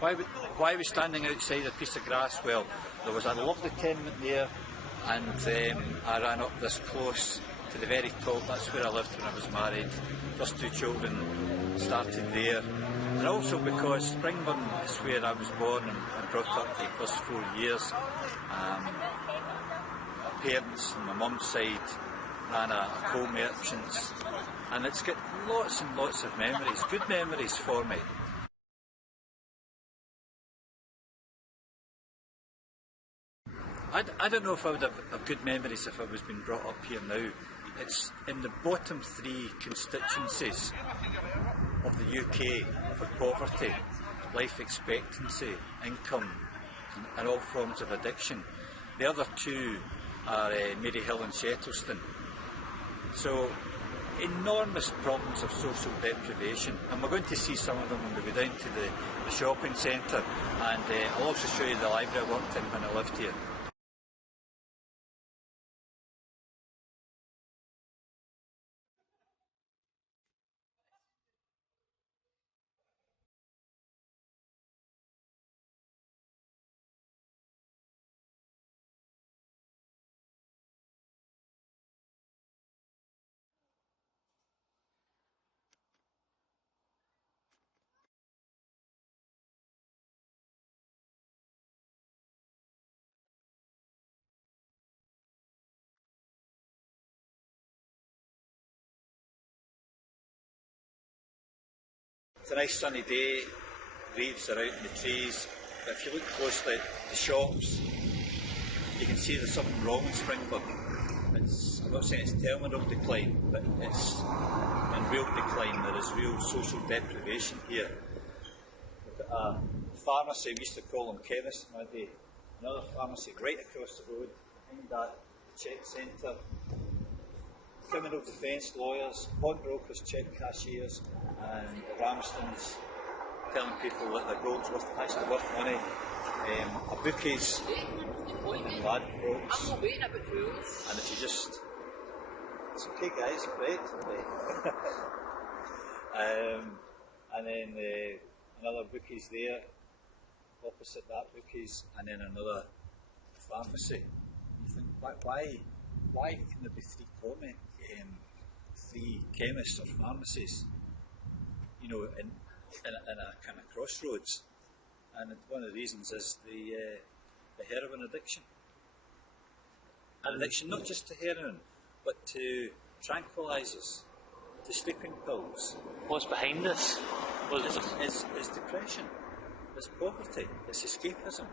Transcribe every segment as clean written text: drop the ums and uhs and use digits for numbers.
Why are we standing outside a piece of grass? Well, there was a lovely tenement there, and I ran up this close to the very top. That's where I lived when I was married. First two children started there. And also because Springburn is where I was born and brought up for the first 4 years. My parents on my mum's side ran a coal merchants, and it's got lots and lots of memories, good memories for me. I don't know if I would have good memories if I was being brought up here now. It's in the bottom 3 constituencies of the UK for poverty, life expectancy, income and all forms of addiction. The other 2 are Maryhill and Shettleston. So enormous problems of social deprivation, and we're going to see some of them when we go down to the shopping centre, and I'll also show you the library I worked in when I lived here. It's a nice sunny day, leaves are out in the trees, but if you look closely at the shops, you can see there's something wrong in Springburn. I'm not saying it's terminal decline, but it's in real decline. There is real social deprivation here. We've got a pharmacy, we used to call them chemists in my day, another pharmacy right across the road, behind that, the check centre. Criminal defence lawyers, pawnbrokers, cheque cashiers, and Ramston's telling people that their gold's actually worth money. A bookies, and Ladbrokes. And if you just, it's okay guys, great. And then another bookies there, opposite that bookies, and then another pharmacy. You think, why can there be 3 chemists or pharmacies, you know, in a kind of crossroads? And one of the reasons is the heroin addiction. An addiction not just to heroin, but to tranquilizers, to sleeping pills. What's behind this? It's depression, it's poverty, it's escapism.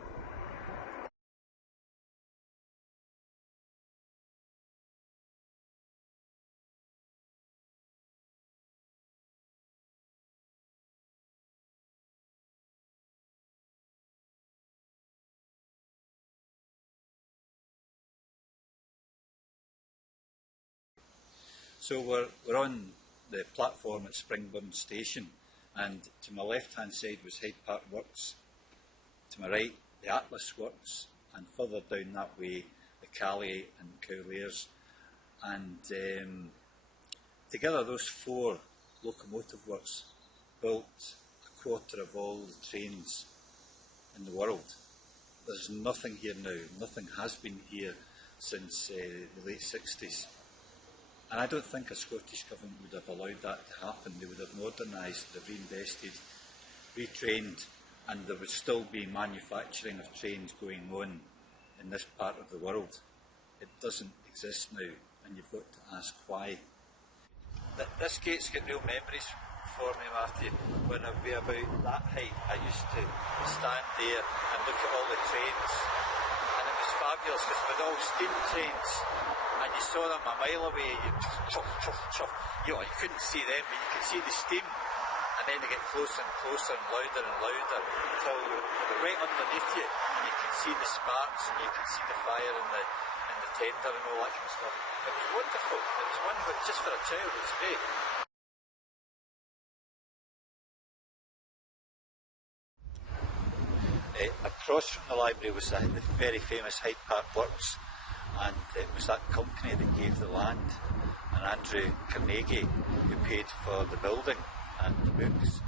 So we're on the platform at Springburn Station, and to my left-hand side was Hyde Park Works, to my right the Atlas Works, and further down that way the Calais and Cowlairs. And together those 4 locomotive works built a quarter of all the trains in the world. There's nothing here now, nothing has been here since the late 60s. And I don't think a Scottish government would have allowed that to happen. They would have modernised, they've reinvested, retrained, and there would still be manufacturing of trains going on in this part of the world. It doesn't exist now, and you've got to ask why. This gate's got real memories for me, Marty. When I'd be about that height, I used to stand there and look at all the trains, and it was fabulous because they were all steam trains. And you saw them a mile away, you chuff, chuff, chuff. You couldn't see them, but you could see the steam. And then they get closer and closer and louder until you're right underneath you. And you can see the sparks and you can see the fire and the tender and all that kind of stuff. It was wonderful. It was wonderful. Just for a child, it was great. Across from the library was the very famous Hyde Park Works. And it was that company that gave the land, and Andrew Carnegie, who paid for the building and the books.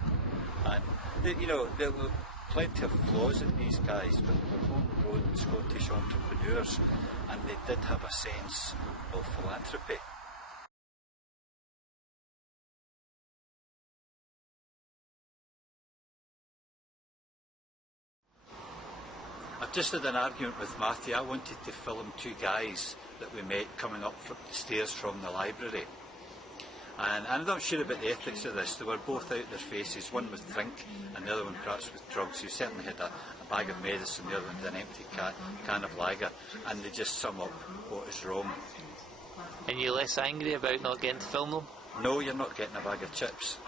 And they plenty of flaws in these guys, but they were homegrown Scottish entrepreneurs, and they did have a sense of philanthropy. I've just had an argument with Matthew. I wanted to film two guys that we met coming up the stairs from the library. And I'm not sure about the ethics of this. They were both out their faces, one with drink and the other one perhaps with drugs. He certainly had a bag of medicine, the other one had an empty can of lager, and they just sum up what is wrong. And you're less angry about not getting to film them? No, you're not getting a bag of chips.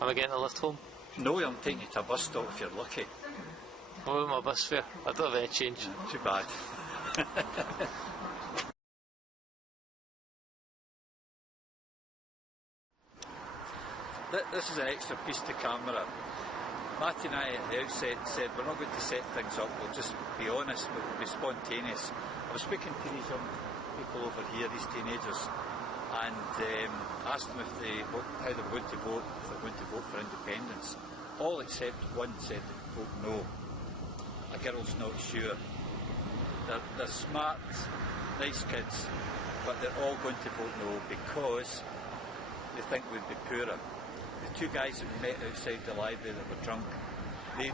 Am I getting a lift home? No, I'm taking you to a bus stop if you're lucky. What about my bus fare? I don't have any change. Too bad. This is an extra piece to camera. Matty and I at the outset said we're not going to set things up, we'll just be honest, we'll be spontaneous. I was speaking to these young people over here, these teenagers, and asked them how they were going to vote, if they were going to vote for independence. All except one said they'd vote no. A girl's not sure. They're smart, nice kids, but they're all going to vote no because they think we'd be poorer. The two guys that we met outside the library that were drunk, they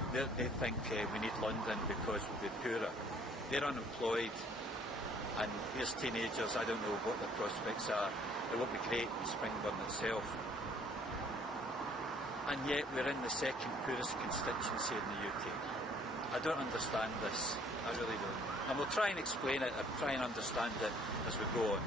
think we need London because we'll be poorer. They're unemployed, and here's teenagers, I don't know what their prospects are. They won't be great in Springburn itself. And yet we're in the second poorest constituency in the UK. I don't understand this, I really don't. And we'll try and explain it and try and understand it as we go on.